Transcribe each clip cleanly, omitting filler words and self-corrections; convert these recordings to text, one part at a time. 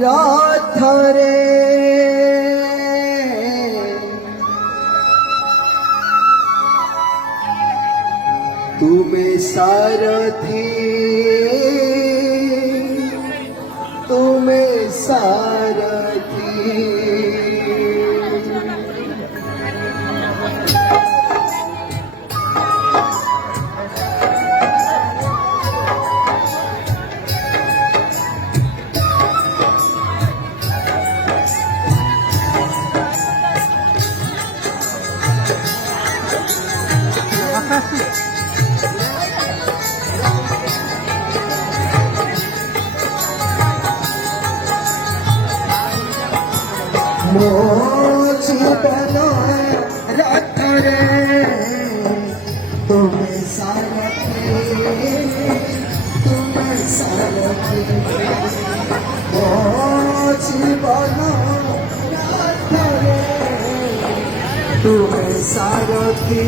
রাথরে তুমি সারথি তুমি সারথি ମୋ ଜୀବନ ରଥରେ ତୁମେ ସାରଥି ତୁମେ ସାରଥି ମୋ ଜୀବନ ରଥରେ ତୁମେ ସାରଥି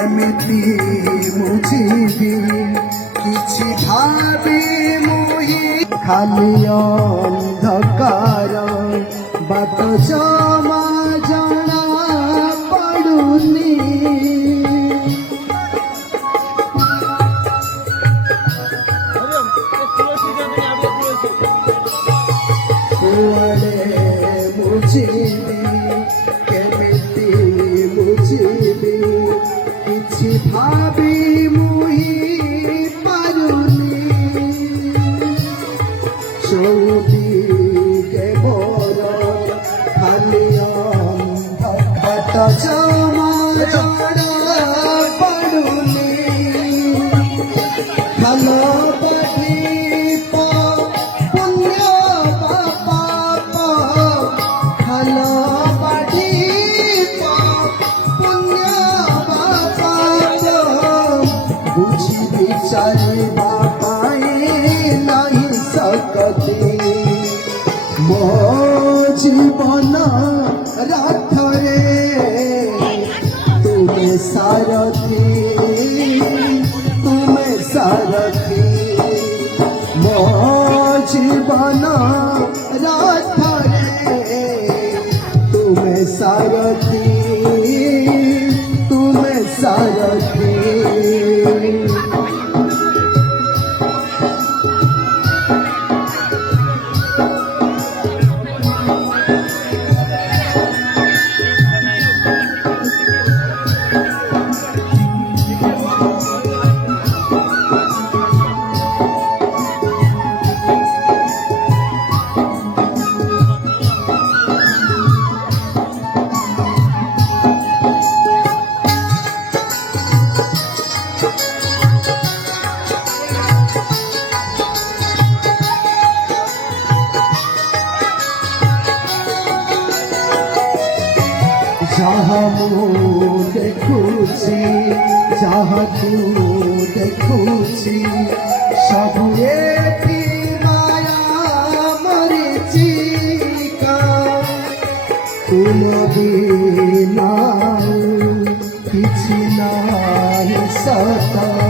ଏମିତି ମୁଝିବି କିଛି ଭାବି ମୁହିଁ ଖାଲି ଅନ୍ଧକାର ବାଟ ଜମା ଜଣା ପଡୁନି କୁଆଡ଼େ ମୁଝିବି କେମିତି ମୁଝିବି କିଛି ଭାବି ମୁହିଁ ପାରୁନି ଚୌଦିକେ ମୋର ଖାଲି ବାଟ ଜମା ଜଣା ପଡୁନି ଭଲ ବାଧିପ ପୁଣ୍ୟ ପାପ ଭଲ ବାଧିପ ପୁଣ୍ୟ ବୁଝି ବିଚାରିବା ପାଇଁ ନାହିଁ ଶକ୍ତି ମୋ ଜୀବନ ରଥରେ ତୁମେ ସାରଥି ତୁମେ ସାରଥି ମୋ ଜୀବନ ରଥରେ ତୁମେ ସାରଥି ତୁମେ ସାରଥି जहाँ मुँह देखुची जहाँ तू देखुची सबु एठी माया मरीचिका तुम बिना किछि नाही सता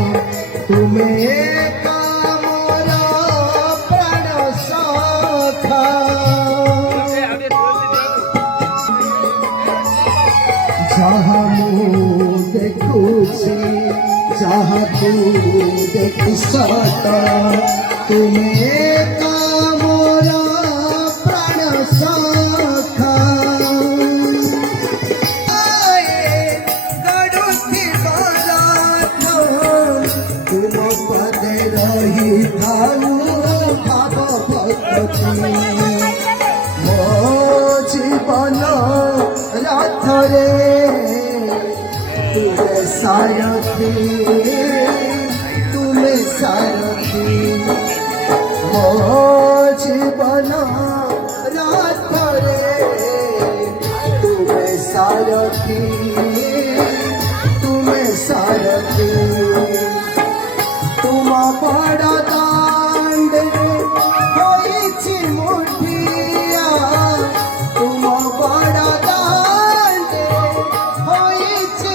ଯାହା ମୁଁ ଦେଖୁଛି ଯାହା ତୁ ଦେଖୁ ସତ ତୁମେ ଏକା ମୋର ପ୍ରାଣ ସଖା ତୁମ ପଦେ ରହିଥାଉ ଭାବ ଭକ୍ତି ମୋ ଜୀବନ ରଥରେ ତୁମେ ସାରଥୀ ମୋ ଜୀବନ ରଥରେ ତୁମେ ସାରଥୀ ତୁମ ବଡ଼ ଦାଣ୍ଡରେ ହୋଇଛି ମୁଠିଆ ତୁମ ବଡ଼ ଦାଣ୍ଡରେ ହୋଇଛି